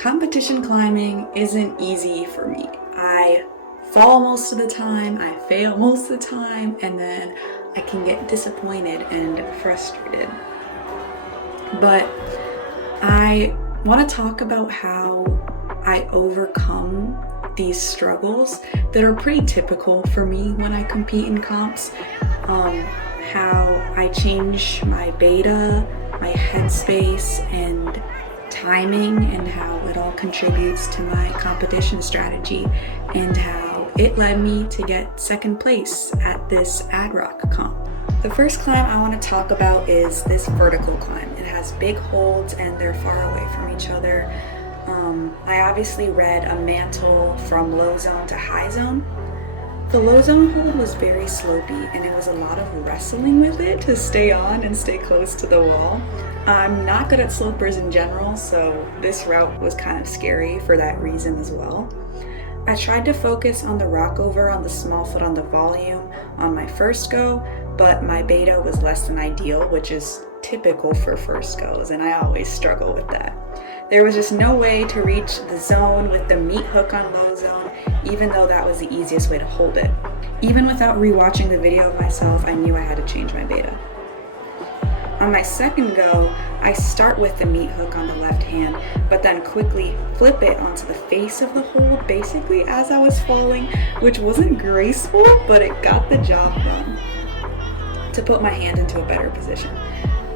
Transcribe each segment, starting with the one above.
Competition climbing isn't easy for me. I fall most of the time, I fail most of the time, and then I can get disappointed and frustrated. But I want to talk about how I overcome these struggles that are pretty typical for me when I compete in comps. How I change my beta, my headspace, and timing, and how it all contributes to my competition strategy, and how it led me to get second place at this ad rock comp. The first climb I want to talk about is this vertical climb. It has big holds and they're far away from each other. I obviously read a mantle from low zone to high zone. The low zone hold was very slopey and it was a lot of wrestling with it to stay on and stay close to the wall. I'm not good at slopers in general, so this route was kind of scary for that reason as well. I tried to focus on the rockover on the small foot on the volume on my first go, but my beta was less than ideal, which is typical for first goes, and I always struggle with that. There was just no way to reach the zone with the meat hook on low zone, even though that was the easiest way to hold it. Even without rewatching the video of myself, I knew I had to change my beta. On my second go, I start with the meat hook on the left hand, but then quickly flip it onto the face of the hold, basically as I was falling, which wasn't graceful, but it got the job done to put my hand into a better position.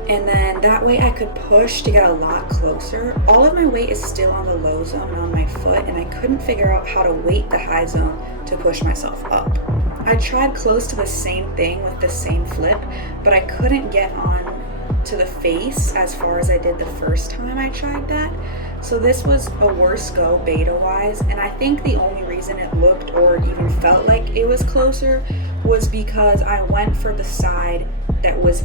And then that way I could push to get a lot closer. All of my weight is still on the low zone on my foot, and I couldn't figure out how to weight the high zone to push myself up. I tried close to the same thing with the same flip, but I couldn't get on to the face as far as I did the first time I tried that. So this was a worse go beta wise, and I think the only reason it looked or even felt like it was closer was because I went for the side that was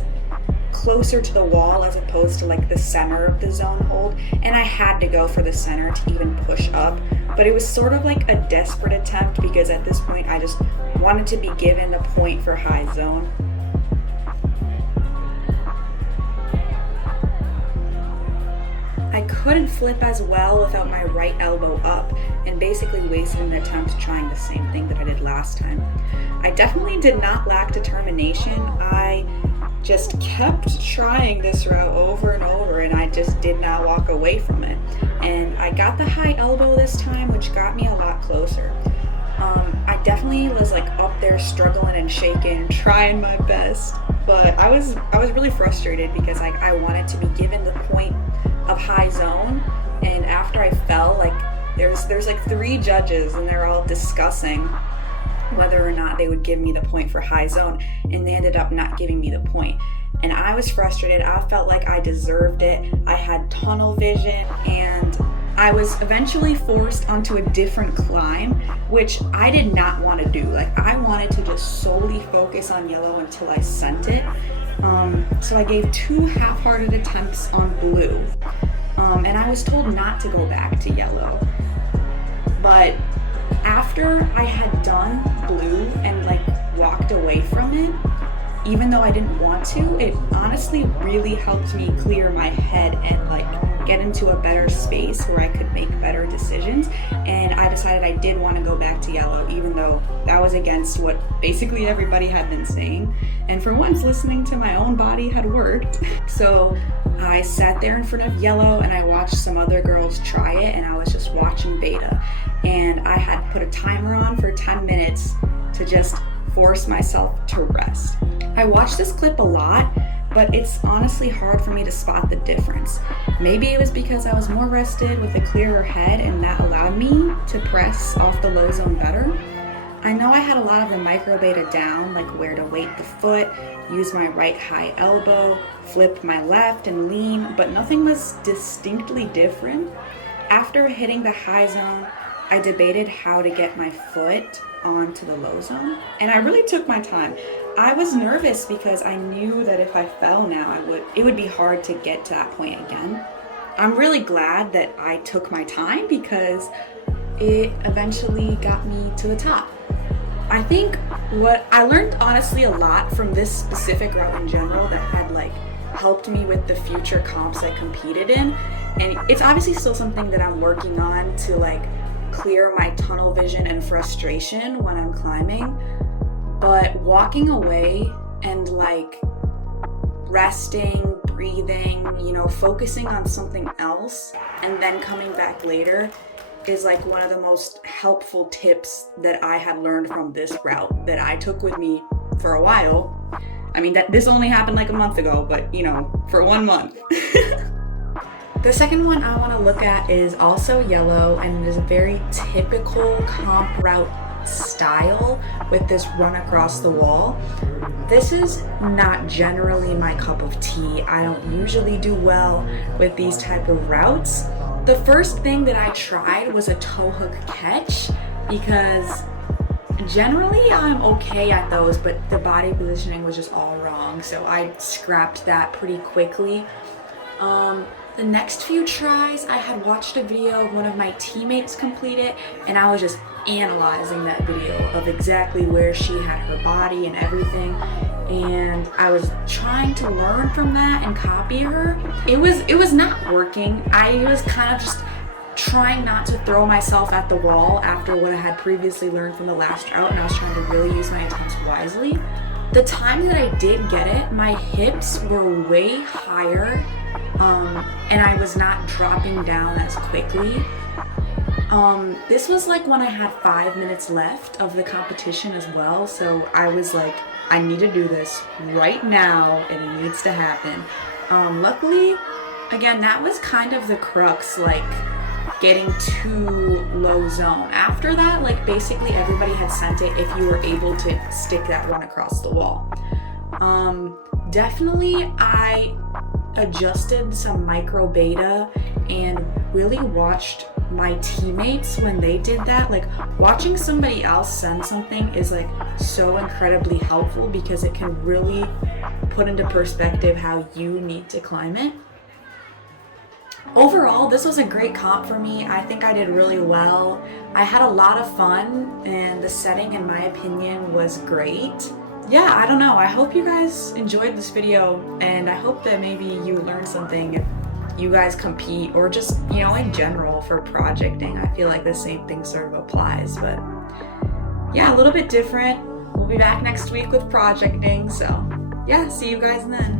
closer to the wall as opposed to like the center of the zone hold, and I had to go for the center to even push up. But it was sort of like a desperate attempt because at this point I just wanted to be given the point for high zone. I couldn't flip as well without my right elbow up, and basically wasted an attempt trying the same thing that I did last time. I definitely did not lack determination. I just kept trying this route over and over, and I just did not walk away from it. And I got the high elbow this time, which got me a lot closer. I definitely was like up there struggling and shaking, trying my best, but I was really frustrated because I wanted to be given the point of high zone, and after I fell, like there's like 3 judges and they're all discussing whether or not they would give me the point for high zone, and they ended up not giving me the point. And I was frustrated. I felt like I deserved it. I had tunnel vision, and I was eventually forced onto a different climb, which I did not want to do. Like, I wanted to just solely focus on yellow until I sent it. So I gave 2 half-hearted attempts on blue, and I was told not to go back to yellow. But after I had done blue and like walked away from it, even though I didn't want to, it honestly really helped me clear my head and like get into a better space where I could make better decisions. And I decided I did want to go back to yellow, even though that was against what basically everybody had been saying. And for once, listening to my own body had worked. So I sat there in front of yellow and I watched some other girls try it, and I was just watching beta. And I had put a timer on for 10 minutes to just force myself to rest. I watched this clip a lot, but it's honestly hard for me to spot the difference. Maybe it was because I was more rested with a clearer head, and that allowed me to press off the low zone better. I know I had a lot of the micro beta down, like where to weight the foot, use my right high elbow, flip my left, and lean, but nothing was distinctly different. After hitting the high zone, I debated how to get my foot onto the low zone, and I really took my time. I was nervous because I knew that if I fell now, it would be hard to get to that point again. I'm really glad that I took my time because it eventually got me to the top. I think what I learned honestly a lot from this specific route in general that had like helped me with the future comps I competed in And it's obviously still something that I'm working on to like clear my tunnel vision and frustration when I'm climbing. But walking away and like resting, breathing, focusing on something else and then coming back later is like one of the most helpful tips that I had learned from this route that I took with me for a while. I mean, this only happened like a month ago, but for 1 month. The second one I want to look at is also yellow, and it is a very typical comp route style with this run across the wall. This is not generally my cup of tea. I don't usually do well with these type of routes. The first thing that I tried was a toe hook catch because generally I'm okay at those, but the body positioning was just all wrong, so I scrapped that pretty quickly. The next few tries, I had watched a video of one of my teammates complete it, and I was just analyzing that video of exactly where she had her body and everything, and I was trying to learn from that and copy her. It was not working. I was kind of just trying not to throw myself at the wall after what I had previously learned from the last route, and I was trying to really use my attempts wisely. The time that I did get it, my hips were way higher, and I was not dropping down as quickly. This was like when I had 5 minutes left of the competition as well, so I was like, I need to do this right now, and it needs to happen. Luckily, again, that was kind of the crux, like getting too low zone. After that, like basically everybody had sent it if you were able to stick that run across the wall. Definitely I adjusted some micro beta and really watched my teammates when they did that. Like watching somebody else send something is like so incredibly helpful because it can really put into perspective how you need to climb it. Overall, this was a great comp for me. I think I did really well. I had a lot of fun, and the setting, in my opinion, was great. Yeah, I don't know. I hope you guys enjoyed this video, and I hope that maybe you learned something if you guys compete, or just, in general for projecting. I feel like the same thing sort of applies, but yeah, a little bit different. We'll be back next week with projecting, so yeah, see you guys then.